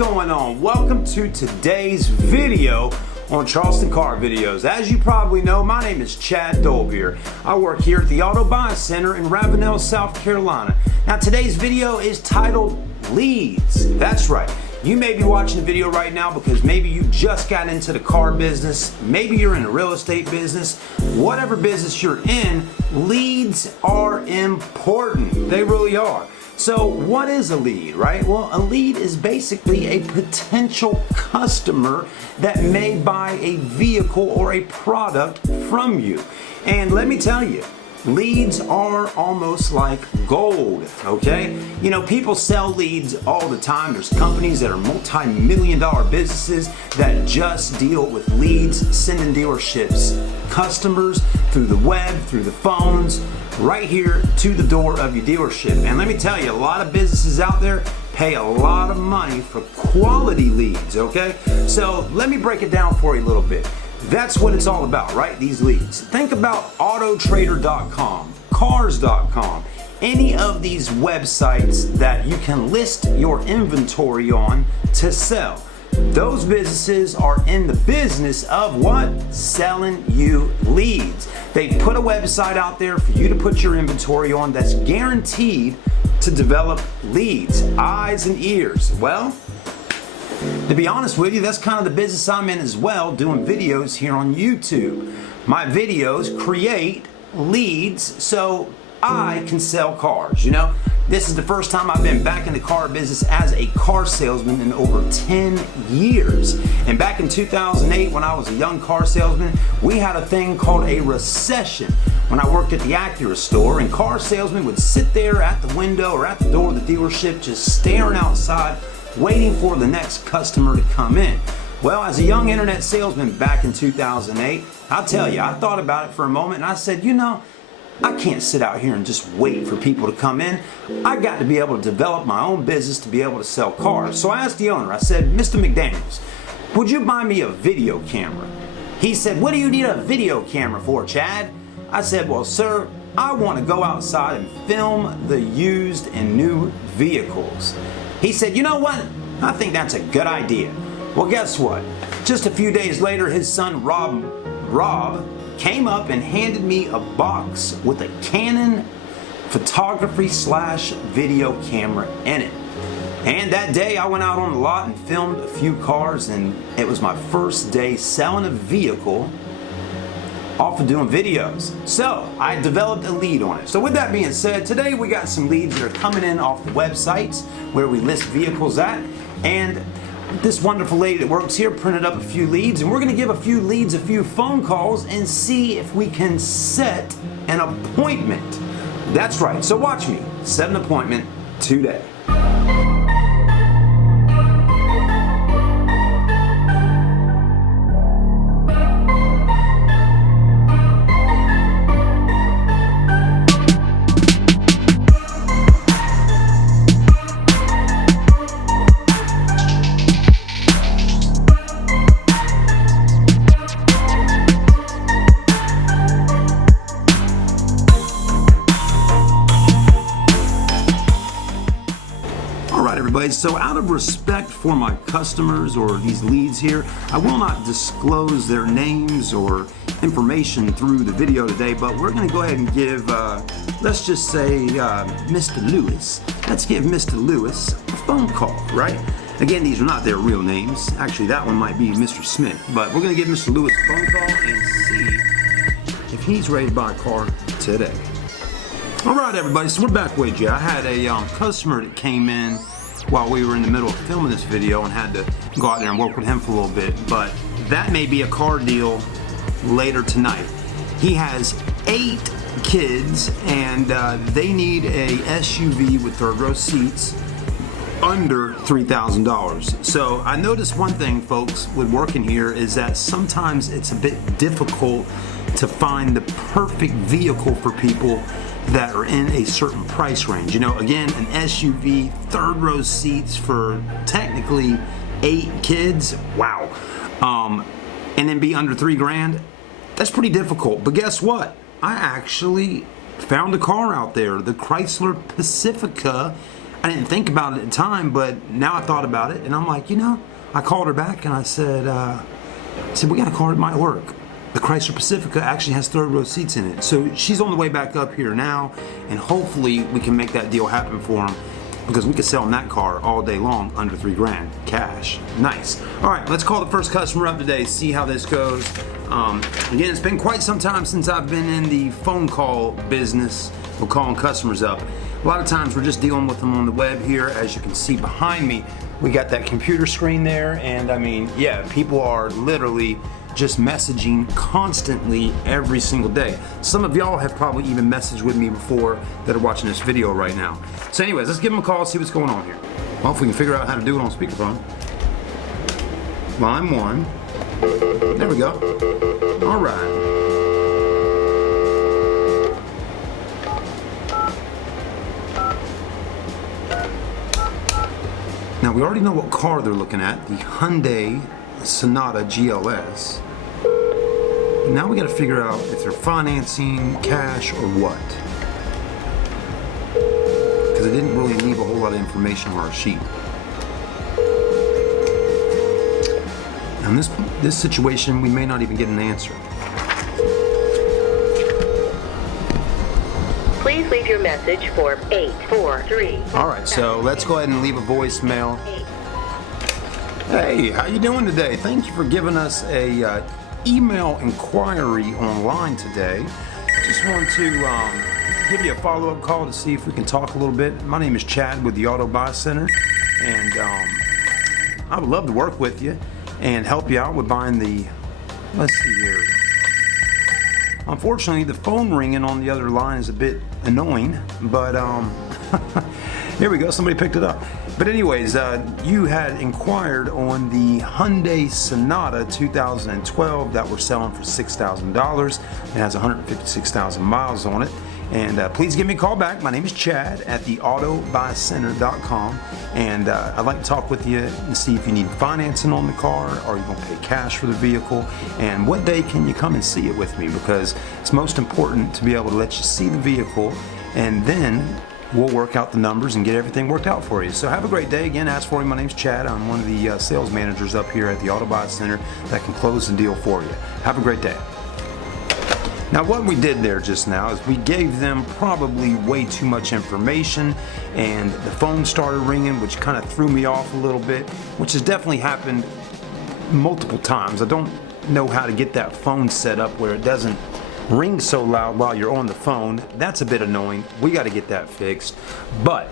going on? Welcome to today's video on Charleston Car Videos. As you probably know, my name is Chad Dolbeer. I work here at the Auto Buy Center in Ravenel, South Carolina. Now today's video is titled Leads. That's right. You may be watching the video right now because maybe you just got into the car business, maybe you're in the real estate business, whatever business you're in, leads are important. They really are. So what is a lead, right? Well, a lead is basically a potential customer that may buy a vehicle or a product from you. And let me tell you, leads are almost like gold, okay? You know, people sell leads all the time. There's companies that are multi-million-dollar businesses that just deal with leads, sending dealerships customers through the web, through the phones, right here to the door of your dealership. And let me tell you, a lot of businesses out there pay a lot of money for quality leads, okay? So let me break it down for you a little bit. That's what it's all about, right? These leads. Think about autotrader.com, cars.com, any of these websites that you can list your inventory on to sell. Those businesses are in the business of what? Selling you leads. They put a website out there for you to put your inventory on that's guaranteed to develop leads, eyes and ears. Well, to be honest with you, that's kind of the business I'm in as well, doing videos here on YouTube. My videos create leads so I can sell cars, you know? This is the first time I've been back in the car business as a car salesman in over 10 years. And back in 2008, when I was a young car salesman, we had a thing called a recession when I worked at the Acura store, and car salesmen would sit there at the window or at the door of the dealership just staring outside, waiting for the next customer to come in. Well, as a young internet salesman back in 2008, I'll tell you, I thought about it for a moment and I said, you know, I can't sit out here and just wait for people to come in. I got to be able to develop my own business to be able to sell cars. So I asked the owner, I said, Mr. McDaniels, would you buy me a video camera? He said, what do you need a video camera for, Chad? I said, well, sir, I want to go outside and film the used and new vehicles. He said, you know what? I think that's a good idea. Well, guess what? Just a few days later, his son, Rob, came up and handed me a box with a Canon photography/video camera in it. And that day I went out on the lot and filmed a few cars, and it was my first day selling a vehicle off of doing videos. So I developed a lead on it. So with that being said, today we got some leads that are coming in off the websites where we list vehicles at, and this wonderful lady that works here printed up a few leads, and we're going to give a few leads a few phone calls and see if we can set an appointment. That's right. So watch me set an appointment today. So out of respect for my customers or these leads here, I will not disclose their names or information through the video today, but we're going to go ahead and give, let's just say, Mr. Lewis. Let's give Mr. Lewis a phone call, right? Again, these are not their real names. Actually, that one might be Mr. Smith, but we're going to give Mr. Lewis a phone call and see if he's ready to buy a car today. All right, everybody, so we're back with you. I had a customer that came in while we were in the middle of filming this video and had to go out there and work with him for a little bit, but that may be a car deal later tonight. He has 8 kids and they need a SUV with third row seats under $3,000. So I noticed one thing, folks, with working here is that sometimes it's a bit difficult to find the perfect vehicle for people that are in a certain price range. You know, again, an SUV, third row seats for technically 8 kids, wow. And then be under $3,000, that's pretty difficult. But guess what? I actually found a car out there, the Chrysler Pacifica I didn't think about it at the time, but now I thought about it, and I'm like, I called her back and I said, we got a car that might work. The Chrysler Pacifica actually has third row seats in it. So she's on the way back up here now, and hopefully we can make that deal happen for him, because we could sell him that car all day long under $3,000 cash. Nice. All right, let's call the first customer up today, see how this goes. Again, it's been quite some time since I've been in the phone call business of calling customers up. A lot of times we're just dealing with them on the web here. As you can see behind me, we got that computer screen there, and I mean, yeah, people are literally just messaging constantly every single day. Some of y'all have probably even messaged with me before that are watching this video right now. So anyways, let's give them a call, see what's going on here. Well, if we can figure out how to do it on speakerphone. Line 1. There we go. All right. Now we already know what car they're looking at, the Hyundai Sonata GLS. Now we got to figure out if they're financing, cash, or what. Because it didn't really leave a whole lot of information on our sheet. In this situation, we may not even get an answer. Please leave your message for 843. All right, so let's go ahead and leave a voicemail. Hey, how you doing today? Thank you for giving us a email inquiry online today. Just want to give you a follow-up call to see if we can talk a little bit. My name is Chad with the Auto Buy Center, and I would love to work with you and help you out with buying the, let's see here. Unfortunately, the phone ringing on the other line is a bit annoying, but here we go, somebody picked it up. But anyways, you had inquired on the Hyundai Sonata 2012 that we're selling for $6,000. It has 156,000 miles on it. And please give me a call back. My name is Chad at theautobuycenter.com, and I'd like to talk with you and see if you need financing on the car, or you're going to pay cash for the vehicle, and what day can you come and see it with me, because it's most important to be able to let you see the vehicle, and then we'll work out the numbers and get everything worked out for you. So have a great day. Again, ask for me. My name's Chad. I'm one of the sales managers up here at the Auto Buy Center that can close the deal for you. Have a great day. Now, what we did there just now is we gave them probably way too much information, and the phone started ringing, which kind of threw me off a little bit, which has definitely happened multiple times. I don't know how to get that phone set up where it doesn't ring so loud while you're on the phone. That's a bit annoying. We got to get that fixed. But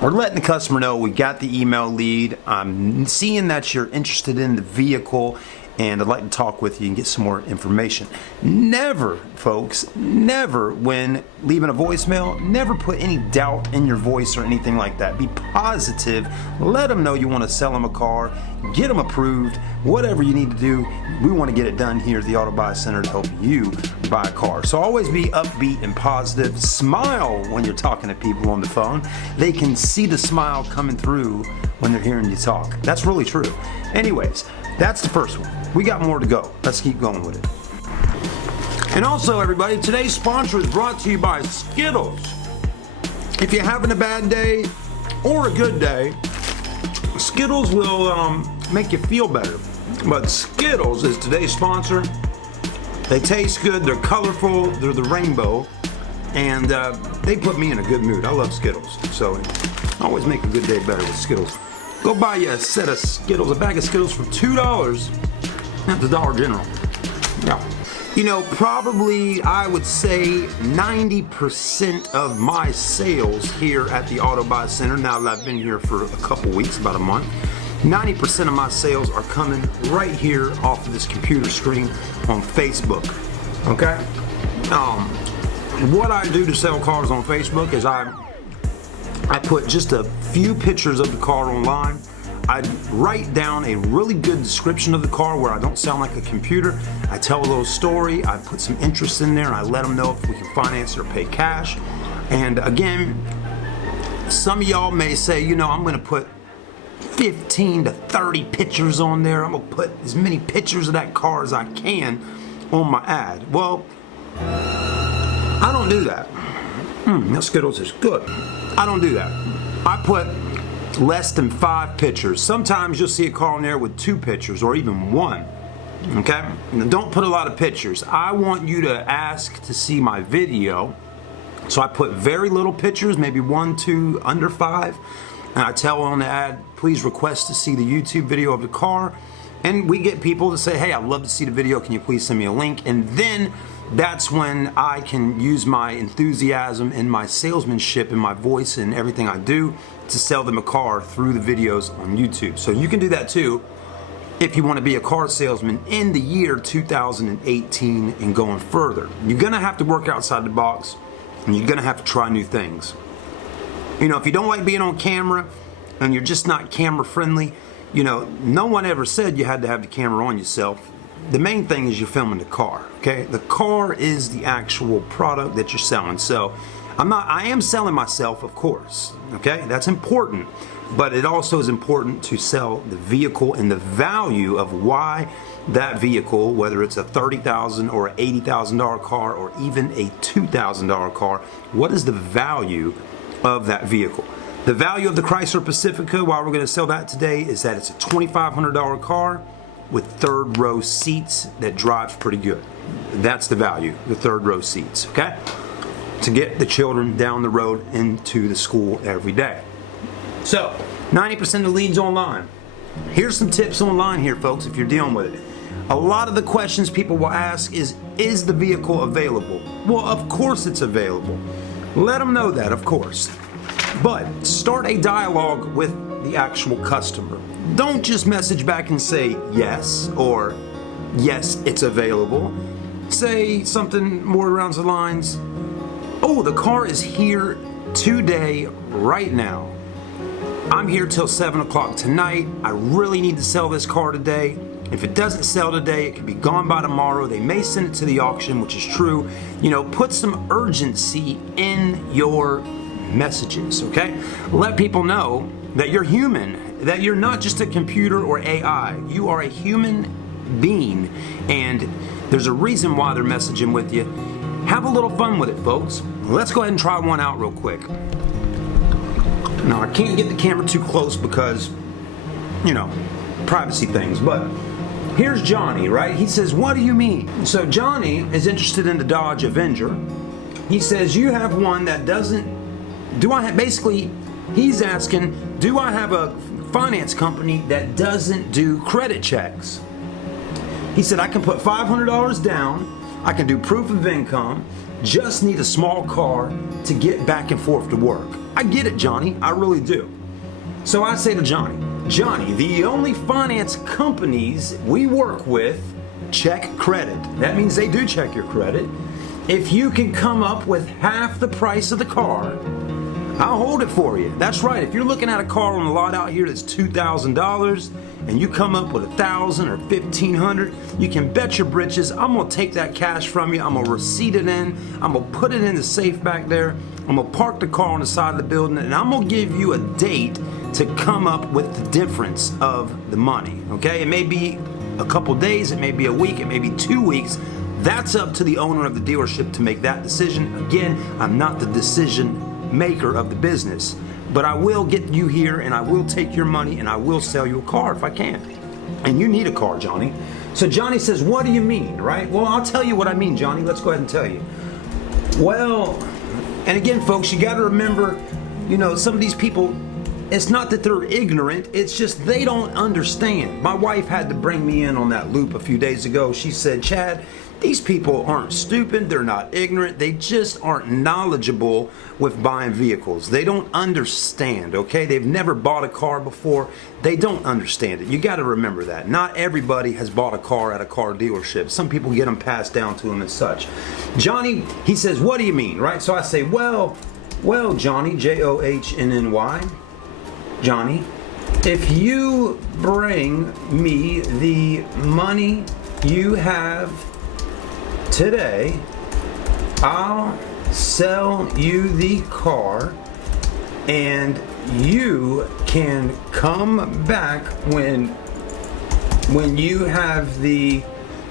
we're letting the customer know we got the email lead. I'm seeing that you're interested in the vehicle, and I'd like to talk with you and get some more information. Never, folks, never, when leaving a voicemail, never put any doubt in your voice or anything like that. Be positive. Let them know you want to sell them a car. Get them approved. Whatever you need to do, we want to get it done here at the Auto Buy Center to help you buy a car. So always be upbeat and positive. Smile when you're talking to people on the phone. They can see the smile coming through when they're hearing you talk. That's really true. Anyways, that's the first one. We got more to go. Let's keep going with it. And also, everybody, today's sponsor is brought to you by Skittles. If you're having a bad day or a good day, Skittles will make you feel better. But Skittles is today's sponsor. They taste good, they're colorful, they're the rainbow, and they put me in a good mood. I love Skittles, so always make a good day better with Skittles. Go buy you a set of Skittles, a bag of Skittles for $2 at the Dollar General. Yeah. You know, probably I would say 90% of my sales here at the Auto Buy Center, now that I've been here for a couple weeks, about a month, 90% of my sales are coming right here off of this computer screen on Facebook. Okay? What I do to sell cars on Facebook is I put just a few pictures of the car online. I write down a really good description of the car where I don't sound like a computer. I tell a little story. I put some interest in there, and I let them know if we can finance it or pay cash. And again, some of y'all may say, you know, I'm going to put 15 to 30 pictures on there. I'm going to put as many pictures of that car as I can on my ad. Well, I don't do that. That Skittles is good. I don't do that. I put less than 5 pictures. Sometimes you'll see a car on there with 2 pictures or even 1. Okay? Now, don't put a lot of pictures. I want you to ask to see my video. So I put very little pictures, maybe 1, 2, under 5. And I tell on the ad, please request to see the YouTube video of the car. And we get people to say, hey, I'd love to see the video. Can you please send me a link? And then that's when I can use my enthusiasm and my salesmanship and my voice and everything I do to sell them a car through the videos on YouTube. So you can do that too if you want to be a car salesman in the year 2018 and going further. You're going to have to work outside the box and you're going to have to try new things. You know, if you don't like being on camera and you're just not camera friendly, you know, no one ever said you had to have the camera on yourself. The main thing is you're filming the car, okay? The car is the actual product that you're selling. So I am selling myself, of course, okay? That's important. But it also is important to sell the vehicle and the value of why that vehicle, whether it's a $30,000 or an $80,000 car or even a $2,000 car, what is the value of that vehicle? The value of the Chrysler Pacifica, why we're going to sell that today, is that it's a $2,500 car with third row seats that drives pretty good. That's the value, the third row seats, okay? To get the children down the road into the school every day. So, 90% of the leads online. Here's some tips online here, folks, if you're dealing with it. A lot of the questions people will ask is the vehicle available? Well, of course it's available. Let them know that, of course. But start a dialogue with the actual customer. Don't just message back and say yes or yes, it's available. Say something more around the lines, oh, the car is here today, right now. I'm here till 7 o'clock tonight. I really need to sell this car today. If it doesn't sell today, it could be gone by tomorrow. They may send it to the auction, which is true. You know, put some urgency in your messages, okay? Let people know that you're human, that you're not just a computer or AI. You are a human being, and there's a reason why they're messaging with you. Have a little fun with it, folks. Let's go ahead and try one out real quick. Now, I can't get the camera too close because, you know, privacy things, but here's Johnny, right? He says, what do you mean? So Johnny is interested in the Dodge Avenger. He says, you have one that doesn't, basically, he's asking, do I have a finance company that doesn't do credit checks? He said, I can put $500 down, I can do proof of income, just need a small car to get back and forth to work. I get it, Johnny, I really do. So I say to Johnny, the only finance companies we work with check credit. That means they do check your credit. If you can come up with half the price of the car, I'll hold it for you. That's right. If you're looking at a car on the lot out here that's $2,000 and you come up with $1,000 or $1,500, you can bet your britches I'm gonna take that cash from you. I'm gonna receipt it in. I'm gonna put it in the safe back there. I'm gonna park the car on the side of the building, and I'm gonna give you a date to come up with the difference of the money. Okay? It may be a couple days, it may be a week, it may be 2 weeks. That's up to the owner of the dealership to make that decision. Again, I'm not the decision maker of the business, but I will get you here and I will take your money and I will sell you a car if I can. And you need a car, Johnny. So Johnny says, what do you mean, right? Well, I'll tell you what I mean, Johnny. Let's go ahead and tell you. Well, and again, folks, you got to remember, you know, some of these people, it's not that they're ignorant, it's just they don't understand. My wife had to bring me in on that loop a few days ago. She said, Chad, these people aren't stupid, they're not ignorant, they just aren't knowledgeable with buying vehicles. They don't understand, okay? They've never bought a car before. They don't understand it. You got to remember that. Not everybody has bought a car at a car dealership. Some people get them passed down to them and such. Johnny, he says, what do you mean, right? So I say, well, Johnny, Johnnny, Johnny, if you bring me the money you have today, I'll sell you the car and you can come back when you have the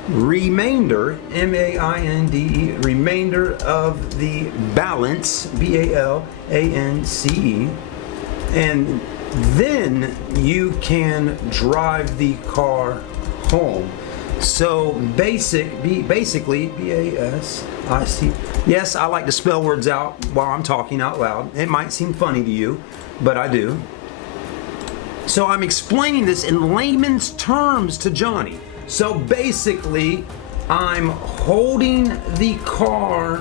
remainder, M-A-I-N-D-E, remainder of the balance, B-A-L-A-N-C-E, and then you can drive the car home. So basically, B-A-S-I-C. Yes, I like to spell words out while I'm talking out loud. It might seem funny to you, but I do. So I'm explaining this in layman's terms to Johnny. So basically, I'm holding the car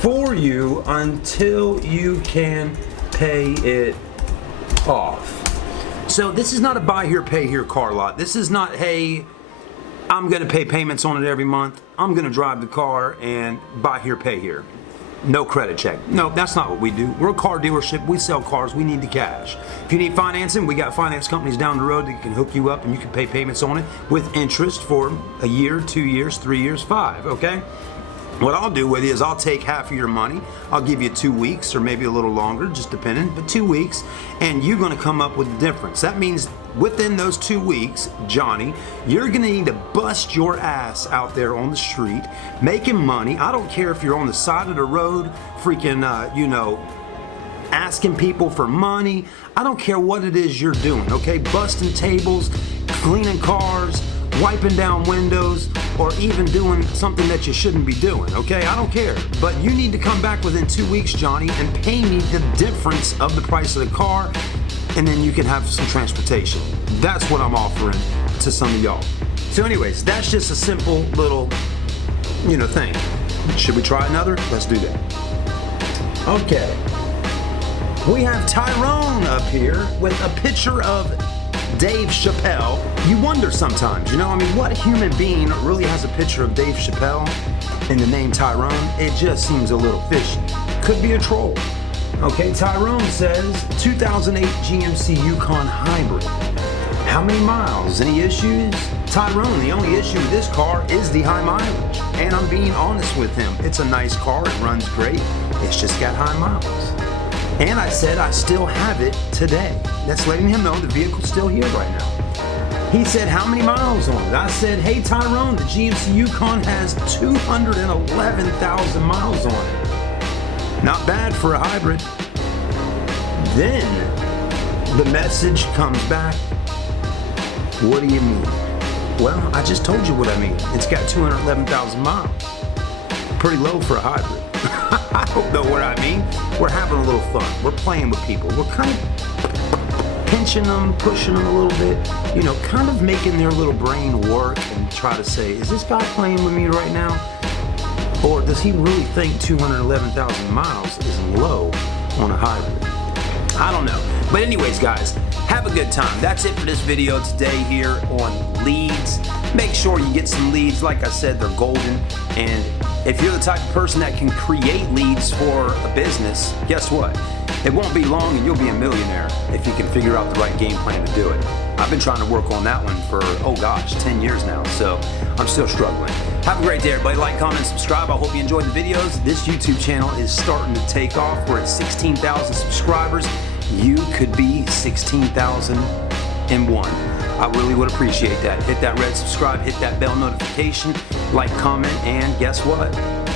for you until you can pay it off. So this is not a buy here, pay here car lot. This is not, hey, I'm gonna pay payments on it every month. I'm gonna drive the car and buy here, pay here. No credit check. No, that's not what we do. We're a car dealership. We sell cars. We need the cash. If you need financing, we got finance companies down the road that can hook you up and you can pay payments on it with interest for a year, 2 years, 3 years, 5, okay? What I'll do with you is I'll take half of your money. I'll give you 2 weeks or maybe a little longer, just depending, but 2 weeks, and you're gonna come up with the difference. That means within those 2 weeks, Johnny, you're gonna need to bust your ass out there on the street, making money. I don't care if you're on the side of the road, freaking, asking people for money. I don't care what it is you're doing, okay? Busting tables, cleaning cars, wiping down windows, or even doing something that you shouldn't be doing, okay? I don't care. But you need to come back within 2 weeks, Johnny, and pay me the difference of the price of the car, and then you can have some transportation. That's what I'm offering to some of y'all. So anyways, that's just a simple little, thing. Should we try another? Let's do that. Okay. We have Tyrone up here with a picture of Dave Chappelle. You wonder sometimes, what human being really has a picture of Dave Chappelle and the name Tyrone? It just seems a little fishy. Could be a troll. Okay, Tyrone says 2008 GMC Yukon Hybrid. How many miles? Any issues? Tyrone, the only issue with this car is the high mileage. And I'm being honest with him. It's a nice car, it runs great. It's just got high miles. And I said I still have it today. That's letting him know the vehicle's still here right now. He said, how many miles on it? I said, hey Tyrone, the GMC Yukon has 211,000 miles on it. Not bad for a hybrid. Then the message comes back, what do you mean? Well, I just told you what I mean. It's got 211,000 miles. Pretty low for a hybrid. I don't know what I mean. We're having a little fun. We're playing with people. We're kind of pinching them, pushing them a little bit, kind of making their little brain work and try to say, is this guy playing with me right now? Or does he really think 211,000 miles is low on a hybrid? I don't know. But anyways, guys, have a good time. That's it for this video today here on leads. Make sure you get some leads. Like I said, they're golden. And if you're the type of person that can create leads for a business, guess what? It won't be long and you'll be a millionaire if you can figure out the right game plan to do it. I've been trying to work on that one for, 10 years now, so I'm still struggling. Have a great day, everybody. Like, comment, subscribe. I hope you enjoyed the videos. This YouTube channel is starting to take off. We're at 16,000 subscribers. You could be 16,001. I really would appreciate that. Hit that red subscribe, hit that bell notification, like, comment, and guess what?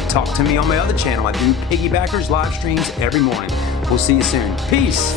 Talk to me on my other channel. I do piggybackers live streams every morning. We'll see you soon. Peace.